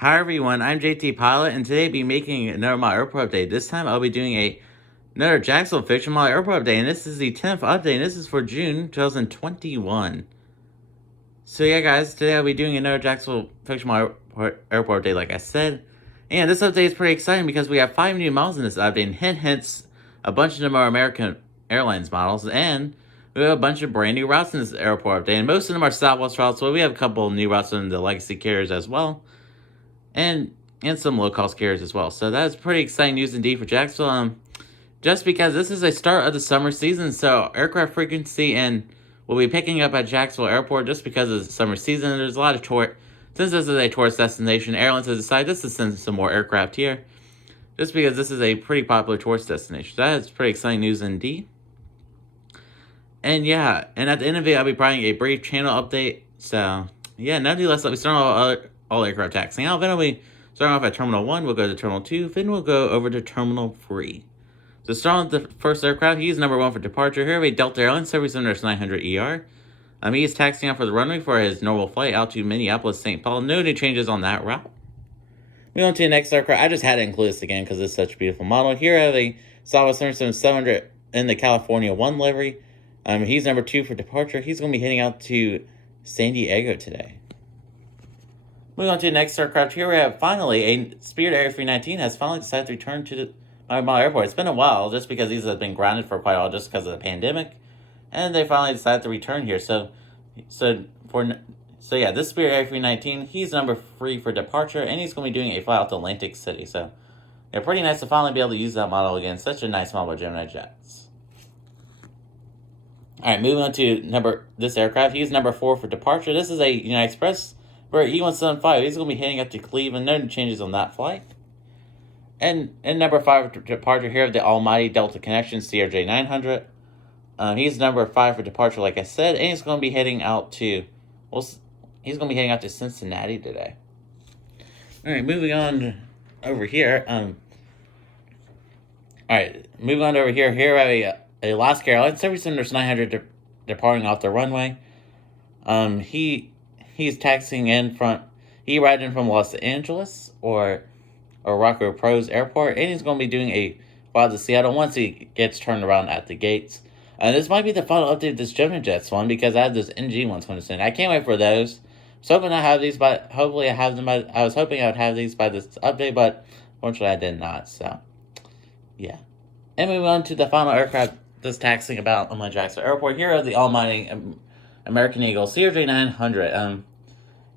Hi everyone, I'm JT Pilot, and today I'll be making another My Airport update. This time I'll be doing another Jacksonville Fictional My Airport update, and this is the 10th update, and this is for June 2021. So yeah guys, today I'll be doing another Jacksonville Fictional My Airport update like I said. And this update is pretty exciting because we have 5 new models in this update, and hence a bunch of them are American Airlines models, and we have a bunch of brand new routes in this airport update, and most of them are Southwest routes, but we have a couple of new routes in the legacy carriers as well. And some low-cost carriers as well. So that's pretty exciting news indeed for Jacksonville. Just because this is a start of the summer season, so aircraft frequency and will be picking up at Jacksonville Airport just because of the summer season. There's a lot of since this is a tourist destination, airlines have decided just to send some more aircraft here, just because this is a pretty popular tourist destination. So that is pretty exciting news indeed. And yeah, and at the end of it, I'll be providing a brief channel update. So yeah, nonetheless, let me start all aircraft taxiing out. Then we'll be starting off at Terminal 1, we'll go to Terminal 2, then we'll go over to Terminal 3. So starting with the first aircraft, he's number 1 for departure. Here we have Delta Airlines 737-900ER. He is taxiing out for the runway for his normal flight out to Minneapolis, St. Paul. No new changes on that route. Moving on to the next aircraft. I just had to include this again because it's such a beautiful model. Here I have a Southwest 737-700 in the California 1 livery. He's number 2 for departure. He's going to be heading out to San Diego today. Moving on to the next aircraft, here we have finally a Spirit Air 319 has finally decided to return to the Miami Airport. It's been a while just because these have been grounded for quite a while just because of the pandemic, and they finally decided to return here. So yeah, this Spirit Air 319, he's number 3 for departure, and he's going to be doing a flight out to Atlantic City. So yeah, pretty nice to finally be able to use that model again. Such a nice model by Gemini Jets. All right, moving on to this aircraft. He's number 4 for departure. This is a United Express for E175. He's going to be heading up to Cleveland. No changes on that flight. And number 5 for departure here of the almighty Delta Connection CRJ 900. He's number 5 for departure, like I said, and he's going to be heading out to Cincinnati today. All right, moving on over here. Moving on over here. Here we have a Alaska Airlines 737-900 departing off the runway. He's taxiing in from, he arrived in from Los Angeles or Rockwell Pros Airport, and he's going to be doing a flight to Seattle once he gets turned around at the gates. And this might be the final update of this Gemini Jets one because I have those NG ones going to send. I can't wait for those. I was hoping I have these, but hopefully I have them. I was hoping I would have these by this update, but unfortunately I did not. So yeah, and moving on to the final aircraft that's taxiing about on my Jacksonville Airport. Here are the almighty American Eagle CRJ 900.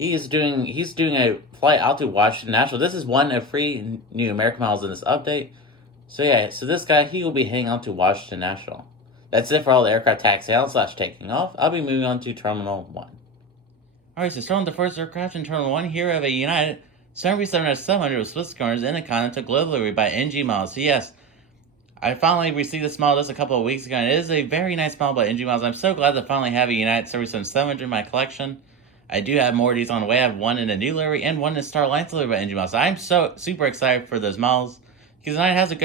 He's doing a flight out to Washington National. This is one of 3 new American models in this update. So yeah, so this guy, he will be heading out to Washington National. That's it for all the aircraft taxi out / taking off. I'll be moving on to Terminal 1. Alright, so starting with the first aircraft in Terminal 1, here we have a United 737-700 with Swiss corners in a Continental Global livery by NG Miles. So yes, I finally received this model just a couple of weeks ago, and it is a very nice model by NG Miles. I'm so glad to finally have a United 737-700 in my collection. I do have more of these on the way. I have one in a new livery and one in Star Alliance livery by NG Miles. So I'm so super excited for those models because United has a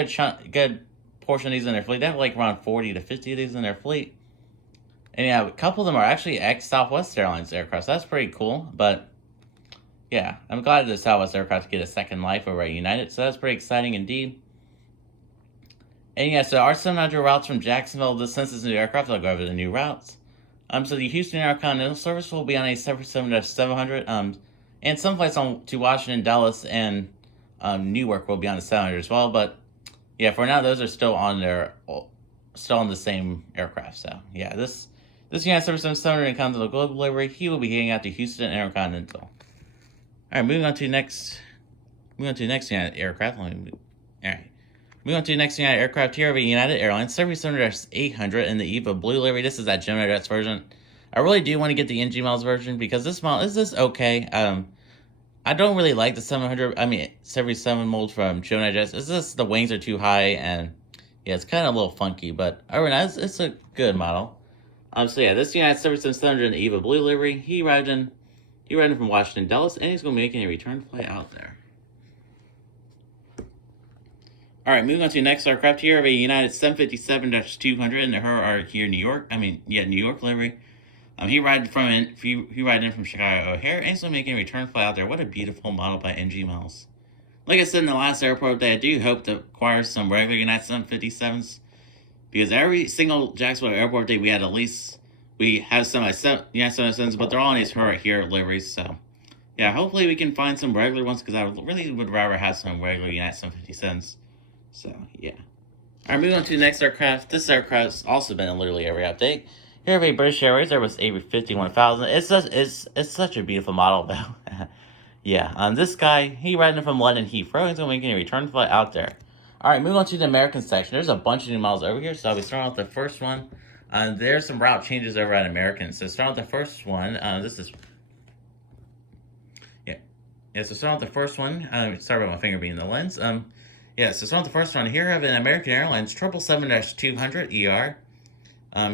good portion of these in their fleet. They have like around 40 to 50 of these in their fleet. And yeah, a couple of them are actually ex-Southwest Airlines aircraft. So that's pretty cool. But yeah, I'm glad the Southwest aircraft get a second life over at United. So that's pretty exciting indeed. And yeah, so our 700 routes from Jacksonville, since it's a new aircraft, I'll go over the new routes. So the Houston Intercontinental service will be on a 737-700, and some flights to Washington, Dallas, and Newark will be on the 700 as well. But yeah, for now, those are still on the same aircraft. So yeah, this United 737-700 in Continental Global livery, he will be heading out to Houston Intercontinental. All right, moving on to the next United aircraft. Moving on to the next United aircraft here of a United Airlines 737-800 in the EVA Blue livery. This is that Gemini Jets version. I really do want to get the NG Miles version because this model is just okay. I don't really like the 77 mold from Gemini Jets. It's just the wings are too high and yeah, it's kind of a little funky, but otherwise it's a good model. So yeah, this United 737-700 in the EVA Blue livery. He arrived in from Washington, Dallas, and he's going to be making a return flight out there. All right, moving on to the next aircraft here of a United 757-200 in the New York livery. He riding in from Chicago O'Hare, instantly making a return flight out there. What a beautiful model by NG Miles. Like I said in the last airport update, I do hope to acquire some regular United 757s, because every single Jacksonville airport day we have some United 757s, but they're all in these here liveries. So yeah, hopefully we can find some regular ones, because I really would rather have some regular United 757s. So yeah. Alright, moving on to the next aircraft. This aircraft's also been in literally every update. Here we have a British Airways Airbus A350-1000. It's such a beautiful model, though. Yeah, this guy, he riding from London Heathrow. He's going to make a return flight out there. Alright, moving on to the American section. There's a bunch of new models over here, so I'll be starting off the first one. There's some route changes over at American. So starting with the first one, so starting with the first one, sorry about my finger being in the lens. So starting with the first one, here I have an American Airlines 777-200 ER.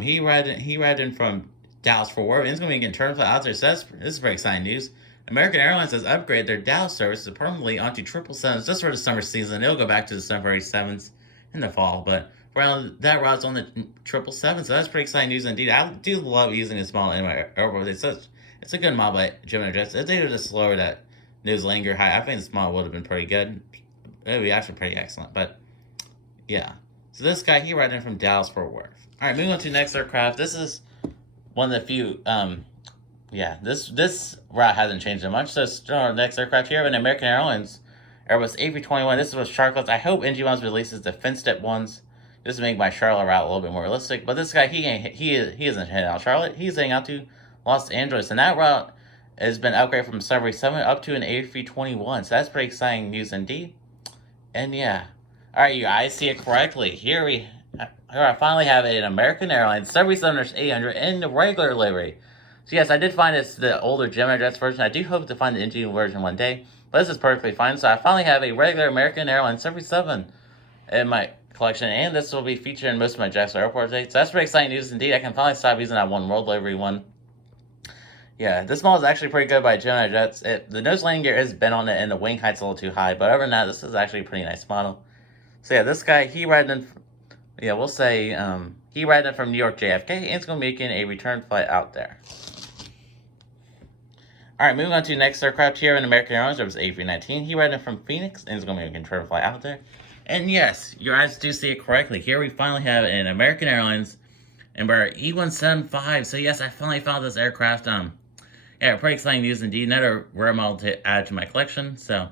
He ride in from Dallas Fort Worth, and he's going to be getting turned out there. So this is very exciting news. American Airlines has upgraded their Dallas services permanently onto 777s just for the summer season. It'll go back to the 787s in the fall, but that route's on the 777, so that's pretty exciting news indeed. I do love using this model in my airport. It's a good model by Gemini Jets. If they were just lower that nose linger height, I think this model would have been pretty good. It would be actually pretty excellent, but yeah. So this guy, he riding in from Dallas Fort Worth. All right, moving on to the next aircraft. This is one of the few, this route hasn't changed that much. So our next aircraft here, an American Airlines Airbus A321. This is with Charlotte. I hope NG Ones releases the fin step ones just to make my Charlotte route a little bit more realistic. But this guy, he isn't heading out Charlotte. He's heading out to Los Angeles, and that route has been upgraded from 787 up to an A321. So that's pretty exciting news indeed. And yeah, all right, you guys see it correctly. Here I finally have an American Airlines 777-800 in the regular livery. So yes, I did find it's the older Gemini Jets version. I do hope to find the NG version one day, but this is perfectly fine. So I finally have a regular American Airlines 777 in my collection, and this will be featured in most of my Jacksonville airport dates. So that's pretty exciting news indeed. I can finally stop using that one world livery one. Yeah, this model is actually pretty good by Gemini Jets. The nose landing gear is bent on it, and the wing height's a little too high. But other than that, this is actually a pretty nice model. So yeah, this guy, he riding in, he riding in from New York JFK, and it's going to be making a return flight out there. Alright, moving on to the next aircraft here in American Airlines. There was A319. He riding in from Phoenix, and it's going to be a return flight out there. And yes, your eyes do see it correctly. Here we finally have an American Airlines Embraer E175. So yes, I finally found this aircraft. Yeah, pretty exciting news indeed. Another rare model to add to my collection. So,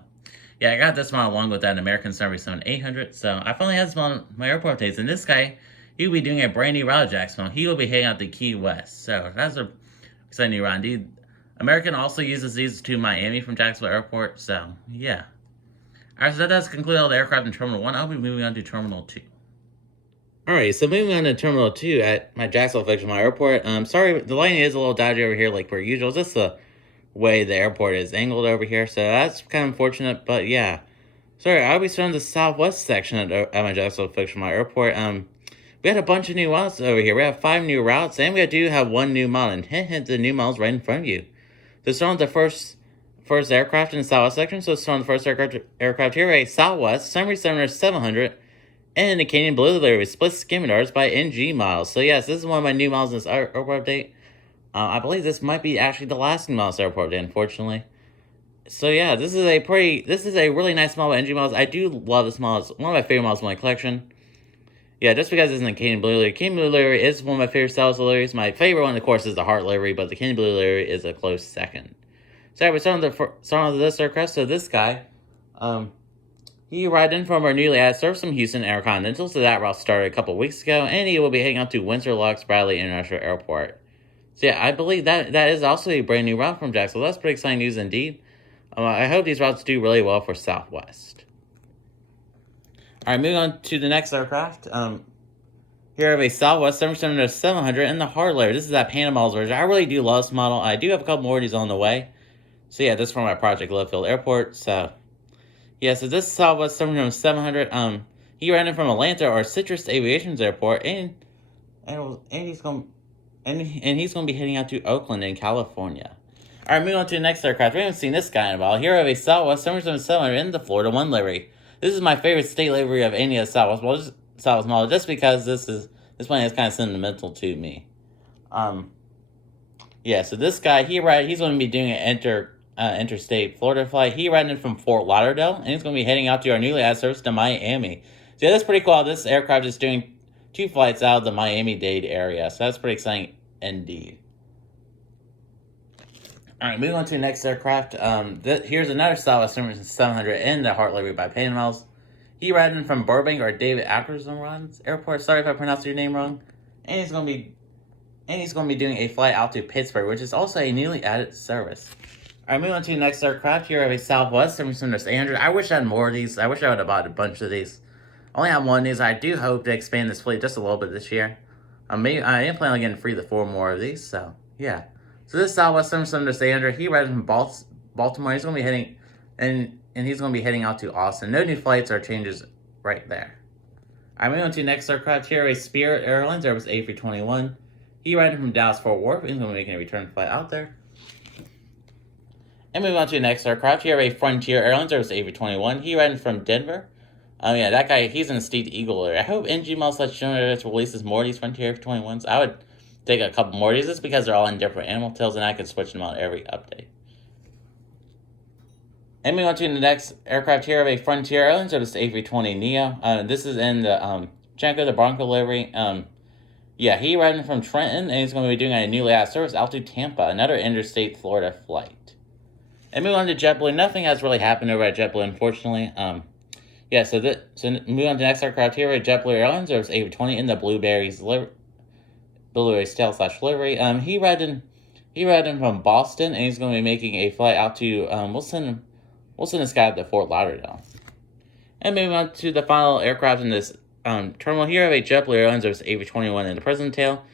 yeah, I got this model along with that American 777-800. So, I finally have this model in my airport days. And this guy, he'll be doing a brand new route at Jacksonville. He will be heading out to Key West. So, that's a exciting new route indeed. American also uses these to Miami from Jacksonville Airport. So, yeah. Alright, so that does conclude all the aircraft in Terminal 1. I'll be moving on to Terminal 2. Alright, so moving on to Terminal 2 at my Jacksonville Fictional Airport. Sorry, the lighting is a little dodgy over here like per usual. Just the way the airport is angled over here, so that's kind of unfortunate, but yeah. Sorry, I'll be starting the southwest section at my Jacksonville Fictional Airport. We had a bunch of new routes over here. We have 5 new routes, and we do have 1 new model. And hint, the new model's right in front of you. So starting with the first aircraft in the southwest section. So starting with the first aircraft here, a Southwest 777-700. And the Canadian Blue livery with split skimmers by NG Miles. So yes, this is one of my new models in this airport update. I believe this might be actually the last new model in this airport update, unfortunately. So yeah, this is a really nice model by NG Miles. I do love this model. It's one of my favorite models in my collection. Yeah, just because it's in the Canadian Blue livery. Canadian Blue livery is one of my favorite styles of liveries. My favorite one, of course, is the Heart livery, but the Canadian Blue livery is a close second. So we're starting with this aircraft. So this guy, he arrived in from our newly added service from Houston Intercontinental, so that route started a couple weeks ago, and he will be heading out to Windsor Locks Bradley International Airport. So yeah, I believe that is also a brand new route from Jacksonville. That's pretty exciting news indeed. I hope these routes do really well for Southwest. Alright, moving on to the next aircraft. Here I have a Southwest 777-700 in the hard layer. This is that Panama's version. I really do love this model. I do have a couple more of these on the way. So yeah, this is from my Project Lovefield Airport, so... Yeah, so this Southwest 700, he ran in from Atlanta or Citrus Aviation's airport, and he's gonna be heading out to Oakland in California. All right, moving on to the next aircraft. We haven't seen this guy in a while. Here I have a Southwest 777 in the Florida 1 livery. This is my favorite state livery of any of the Southwest model, just because this one is kind of sentimental to me. Yeah, so this guy, he's going to be doing an interstate Florida flight. He riding in from Fort Lauderdale, and he's going to be heading out to our newly added service to Miami. So yeah, that's pretty cool. This aircraft is doing 2 flights out of the Miami-Dade area, so that's pretty exciting indeed. All right, moving on to the next aircraft. Here's another Southwest 700 in the Heart Livery by Panama's. He riding from Burbank or David Ackerman's airport. Sorry if I pronounced your name wrong. And he's going to be doing a flight out to Pittsburgh, which is also a newly added service. All right, moving on to the next aircraft. Here we have a Southwest 700. I wish I had more of these. I wish I would have bought a bunch of these. I only have one of these. I do hope to expand this fleet just a little bit this year. I am planning on getting 3 to 4 more of these. So yeah. So this Southwest 700, he riding from Baltimore. He's going to be heading, and he's going to be heading out to Austin. No new flights or changes right there. All right, moving on to the next aircraft. Here a Spirit Airlines Airbus A321. He riding from Dallas Fort Worth. He's going to be making a return flight out there. And moving on to the next aircraft. Here a Frontier Airlines Airbus A321. He riding from Denver. Yeah, that guy, he's in the Steed Eagle area. I hope NG Miles releases more of these Frontier F21s. I would take a couple more of these just because they're all in different animal tails, and I could switch them out every update. And moving on to the next aircraft here of a Frontier Airlines, so this is A320neo. This is in the Janko, the Bronco livery. Yeah, he riding from Trenton, and he's going to be doing a newly added service out to Tampa, another interstate Florida flight. And moving on to JetBlue, nothing has really happened over at JetBlue, unfortunately. Yeah, so moving on to the next aircraft here at JetBlue Airlines, there's A320 in the Blueberries tail/livery. He riding from Boston, and he's going to be making a flight out to we'll send this guy to Fort Lauderdale. And moving on to the final aircraft in this terminal here of a JetBlue Airlines, there's A321 in the present tail.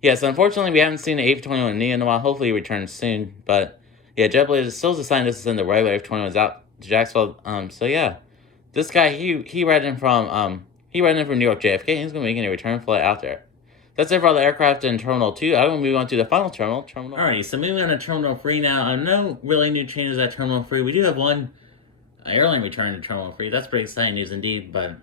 Yes, unfortunately we haven't seen the A321neo in a while. Hopefully he returns soon, but yeah, JetBlue is still deciding to send the regular A321s out to Jacksonville. So yeah. This guy, he riding from New York JFK, and he's going to be making a return flight out there. That's it for all the aircraft in Terminal 2. I'm going to move on to the final terminal. Alrighty, so moving on to Terminal 3 now. No really new changes at Terminal 3. We do have one airline return to Terminal 3. That's pretty exciting news indeed, but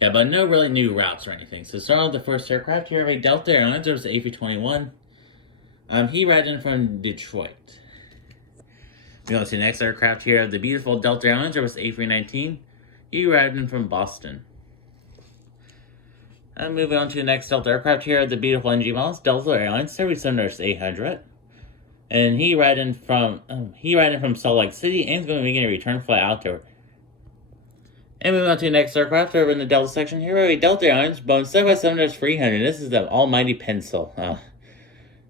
yeah, but no really new routes or anything. So starting with the first aircraft, here we have a Delta Airlines. There's the A321. He riding from Detroit. We go to the next aircraft here, the beautiful Delta Airlines, there was A319. He riding from Boston. And moving on to the next Delta aircraft here, the beautiful NG Miles, Delta Airlines, 737-800. And he riding from Salt Lake City, and he's going to be making a return flight out there. And moving on to the next aircraft over in the Delta section here, we have a Delta Airlines Boeing 737-300. This is the almighty pencil.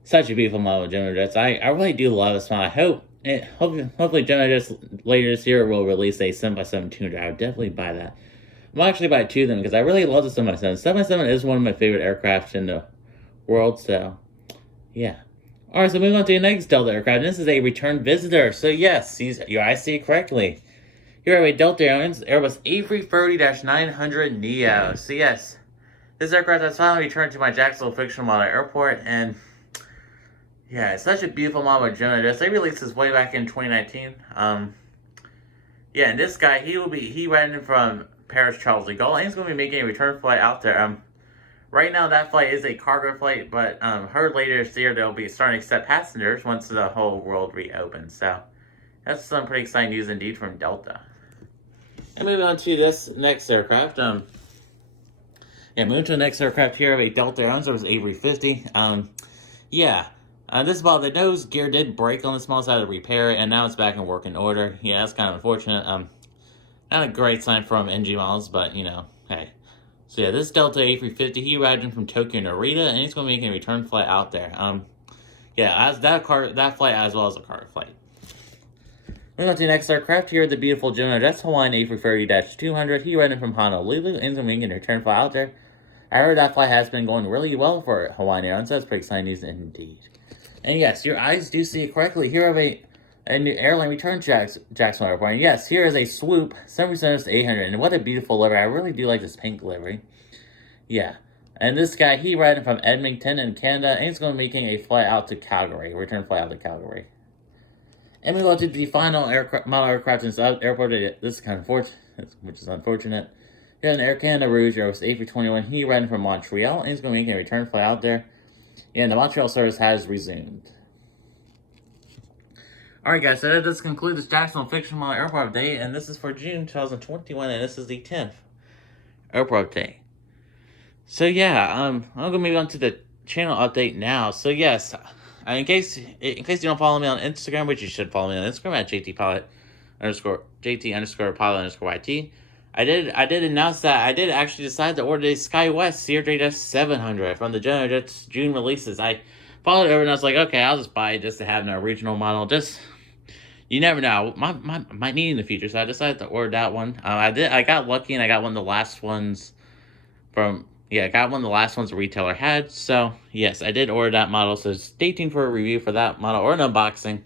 Such a beautiful model of Gemini jets. I really do love this one. I hope. Hopefully Gemini just later this year will release a 7x7-200. I would definitely buy that. I'm actually buy 2 of them because I really love the 7x7. 7x7 is one of my favorite aircraft in the world, so yeah. Alright, so moving on to the next Delta aircraft. This is a return visitor. So yes, your eyes see it correctly. Here we have a Delta Airlines Airbus A330-900 Neo. So yes, this aircraft has finally returned to my Jacksonville Fictional Model Airport, and yeah, it's such a beautiful model of Gemini jets. They released this way back in 2019. Yeah, and this guy, he ran from Paris Charles de Gaulle, and he's going to be making a return flight out there. Right now that flight is a cargo flight, but heard later this year they'll be starting to accept passengers once the whole world reopens. So that's some pretty exciting news indeed from Delta. And moving on to this next aircraft. Moving to the next aircraft here of a Delta Airlines. There was A350. This model, the nose gear did break on this model, so I had to repair it, and now it's back in working order. Yeah, that's kind of unfortunate. Not a great sign from NG Miles, but, hey. So yeah, this Delta A350, he riding from Tokyo Narita, and he's going to be making a return flight out there. As that flight as well as a cargo flight. Moving on to the next aircraft here, the beautiful Gemini Jets Hawaiian A330-200. He riding from Honolulu, and he's going to be making a return flight out there. I heard that flight has been going really well for Hawaiian Airlines, so that's pretty exciting news indeed. And yes, your eyes do see it correctly. Here we have a new airline return to Jacksonville Airport. And yes, here is a Swoop 737-800. And what a beautiful livery. I really do like this pink livery. Yeah. And this guy, he riding from Edmonton in Canada. And he's going to be making a flight out to Calgary. Return flight out to Calgary. And we go to the final model aircraft in this airport. This is kind of which is unfortunate. Here's an Air Canada Rouge Airbus A321. He riding from Montreal. And he's going to be making a return flight out there. Yeah, the Montreal service has resumed. Alright guys, so that does conclude this Jacksonville Fictional Airport update, and this is for June 2021, and this is the 10th airport update. So yeah, I'm gonna move on to the channel update now. So yes, in case you don't follow me on Instagram, which you should follow me on Instagram at JT_pilot_YT. I did announce that I did actually decide to order the SkyWest CRJ-700 from the General Jets June releases. I followed over and I was like, okay, I'll just buy it just to have an original model. Just, you never know, might need in the future. So I decided to order that one. I got lucky and I got one of the last ones from. Yeah, I got one of the last ones the retailer had. So yes, I did order that model. So stay tuned for a review for that model or an unboxing.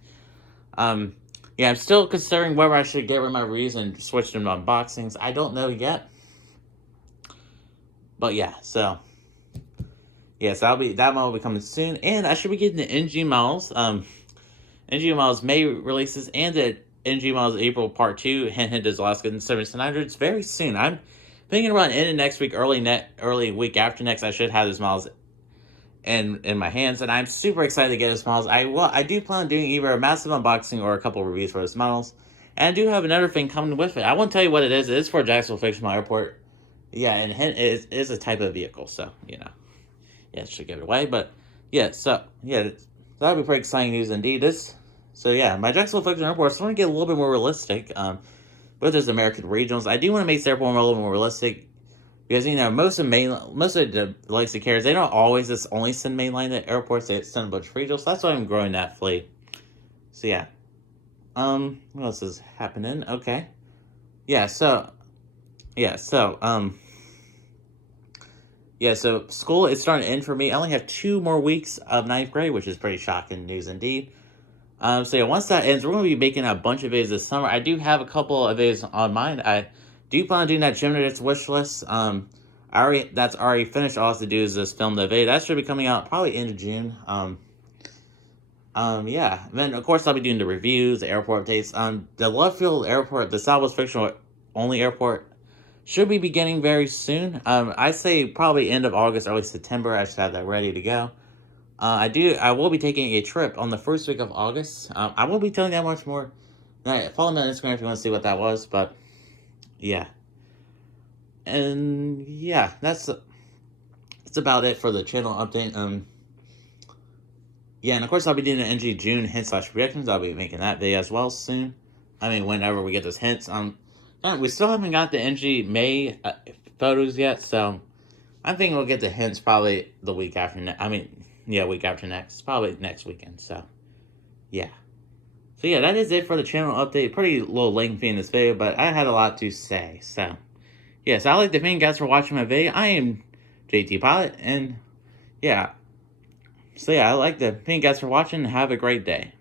Yeah, I'm still considering whether I should get rid of my reviews and switch them to unboxings. I don't know yet. But yeah, so yes, that model will be coming soon, and I should be getting the NG models. NG models May releases and the NG models April Part 2. Hint, does Alaska and 700s very soon. I'm thinking about ending next week, early week after next. I should have those models in my hands, and I'm super excited to get those models. I do plan on doing either a massive unboxing or a couple reviews for those models, and I do have another thing coming with it. I won't tell you what it is. It is for Jacksonville Fictional Airport. Yeah, and hint is a type of vehicle, so yeah, it should give it away. But yeah, so yeah, that'll be pretty exciting news indeed. So yeah, my Jacksonville Fictional Airport is going to get a little bit more realistic. With those American regionals, I do want to make the airport a little more realistic. Because, most of the legacy carriers, they don't always just only send mainline to airports, they send a bunch of regionals. So that's why I'm growing that fleet. So, yeah. What else is happening? Okay. So school is starting to end for me. I only have 2 more weeks of 9th grade, which is pretty shocking news indeed. So, yeah, once that ends, we're going to be making a bunch of videos this summer. I do have a couple of videos on mind. I do plan on doing that Gemini wish list. That's already finished. All I have to do is just film the video. That should be coming out probably end of June. Yeah. Then of course I'll be doing the reviews, the airport updates. The Love Field Airport, the Southwest Fictional only airport, should be beginning very soon. I say probably end of August, early September. I should have that ready to go. I will be taking a trip on the first week of August. I won't be telling that much more. Follow me on Instagram if you want to see what that was, but yeah. And yeah, that's about it for the channel update. Yeah, and of course I'll be doing the NG June hint/projections. I'll be making that video as well soon. I mean, whenever we get those hints. We still haven't got the NG May photos yet, so I'm thinking we'll get the hints probably the week after next. Week after next, probably next weekend. So, yeah. So yeah, that is it for the channel update. Pretty little lengthy in this video, but I had a lot to say. So, yes, I'd like to thank you guys for watching my video. I am JT Pilot, and yeah. So yeah, I'd like to thank you guys for watching, and have a great day.